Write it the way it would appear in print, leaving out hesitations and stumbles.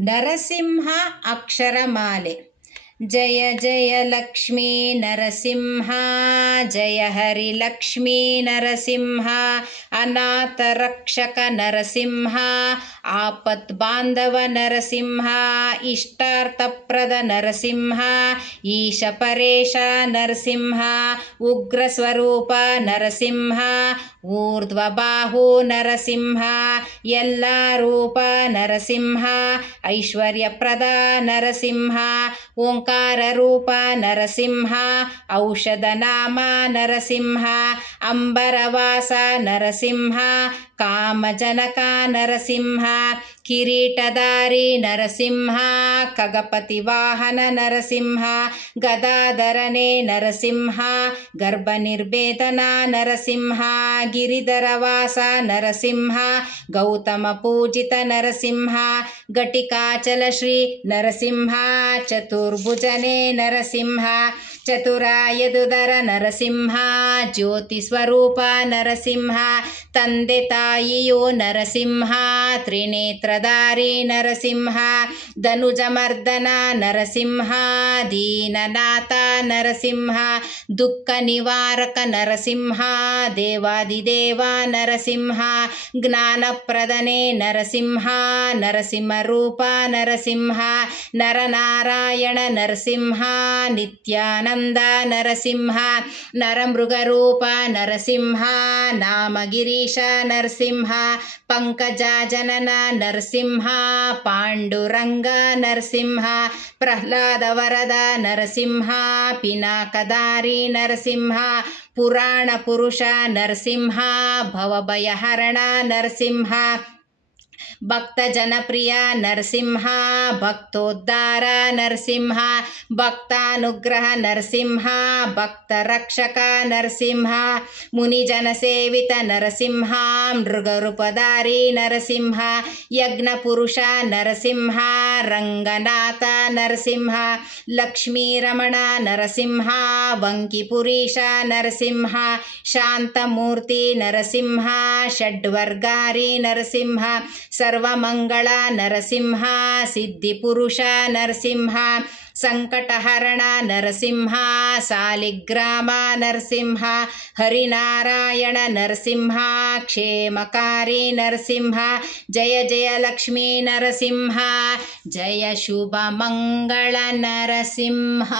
ನರಸಿಂಹ ಅಕ್ಷರಮಾಲೆ. ಜಯ ಜಯ ಲಕ್ಷ್ಮೀ ನರಸಿಂಹ, ಜಯ ಹರಿ ಲಕ್ಷ್ಮೀ ನರಸಿಂಹ, ಅನಾಥ ರಕ್ಷಕ ನರಸಿಂಹ, ಆಪತ್ ಬಾಂಧವ ನರಸಿಂಹ, ಇಷ್ಟಾರ್ಥಪ್ರದ ನರಸಿಂಹ, ಈಶ ಪರೇಶ ನರಸಿಂಹ, ಉಗ್ರ ಸ್ವರೂಪ ನರಸಿಂಹ, ಊರ್ಧ್ವಬಾಹು ನರಸಿಂಹ, ಎಲ್ಲ ರೂಪ ನರಸಿಂಹ, ಐಶ್ವರ್ಯಪ್ರದ ನರಸಿಂಹ, ಓಂಕಾರ ರೂಪ ನರಸಿಂಹ, ಔಷಧ ನಾಮ ನರಸಿಂಹ, ಅಂಬರವಾಸ ನರಸಿಂಹ, ಕಾಮಜನಕ ನರಸಿಂಹ, ಕಿರೀಟಧಾರಿ ನರಸಿಂಹ, ಖಗಪತಿ ವಾಹನ ನರಸಿಂಹ, ಗದಾಧರನೇ ನರಸಿಂಹ, ಗರ್ಭನಿರ್ಭೇದನ ನರಸಿಂಹ, ಗಿರಿಧರವಾಸ ನರಸಿಂಹ, ಗೌತಮ ಪೂಜಿತ ನರಸಿಂಹ, ಘಟಿಕಾಚಲ ಶ್ರೀ ನರಸಿಂಹ, ಚತುರ್ಭುಜನೇ ನರಸಿಂಹ, ಚತುರಾಯದುದರ ನರಸಿಂಹ, ಜ್ಯೋತಿ ಸ್ವರೂಪ ನರಸಿಂಹ, ತಂದೆ ತಾಯಿಯೋ ನರಸಿಂಹ, ತ್ರಿನೇತ್ರಧಾರಿ ನರಸಿಂಹ, ಧನುಜಮರ್ದನ ನರಸಿಂಹ, ದೀನನಾಥ ನರಸಿಂಹ, ದುಃಖ ನಿವಾರಕ ನರಸಿಂಹ, ದೇವಾದಿದೇವ ನರಸಿಂಹ, ಜ್ಞಾನಪ್ರದನೇ ನರಸಿಂಹ, ನರಸಿಂಹ ರೂಪ ನರಸಿಂಹ, ನರನಾರಾಯಣ ನರಸಿಂಹ, ನಿತ್ಯಾನಂದ ನರಸಿಂಹ, ನರಮೃಗರೂಪ ನರಸಿಂಹ, ನಾಮಗಿರೀಶ ನರಸಿಂಹ, ಪಂಕಜಾಜನನ ನರಸಿಂಹ, ಪಾಂಡುರಂಗ ನರಸಿಂಹ, ಪ್ರಹ್ಲಾದ ವರದ ನರಸಿಂಹ, ಪಿನಾಕಧಾರಿ ನರಸಿಂಹ, ಪುರಾಣ ಪುರುಷ ನರಸಿಂಹ, ಭವಭಯಹರಣ ನರಸಿಂಹ, ಭಕ್ತ ಜನಪ್ರಿಯ ನರಸಿಂಹ, ಭಕ್ತೋದ್ಧಾರ ನರಸಿಂಹ, ಭಕ್ತಾನುಗ್ರಹ ನರಸಿಂಹ, ಭಕ್ತ ರಕ್ಷಕ ನರಸಿಂಹ, ಮುನಿಜನ ಸೇವಿತ ನರಸಿಂಹ, ಮೃಗರೂಪಧಾರಿ ನರಸಿಂಹ, ಯಜ್ಞ ಪುರುಷ ನರಸಿಂಹ, ರಂಗನಾಥ ನರಸಿಂಹ, ಲಕ್ಷ್ಮೀರಮಣ ನರಸಿಂಹ, ವಂಕಿಪುರೀಶ ನರಸಿಂಹ, ಶಾಂತಮೂರ್ತಿ ನರಸಿಂಹ, ಷಡ್ವರ್ಗಾರಿ ನರಸಿಂಹ, ಸರ್ವಮಂಗಳ ನರಸಿಂಹ, ಸಿದ್ಧಿಪುರುಷ ನರಸಿಂಹ, ಸಂಕಟಹರಣ ನರಸಿಂಹ, ಸಾಲಿಗ್ರಾಮ ನರಸಿಂಹ, ಹರಿನಾರಾಯಣ ನರಸಿಂಹ, ಕ್ಷೇಮಕಾರಿ ನರಸಿಂಹ, ಜಯ ಜಯ ಲಕ್ಷ್ಮೀ ನರಸಿಂಹ, ಜಯ ಶುಭ ಮಂಗಳ ನರಸಿಂಹ.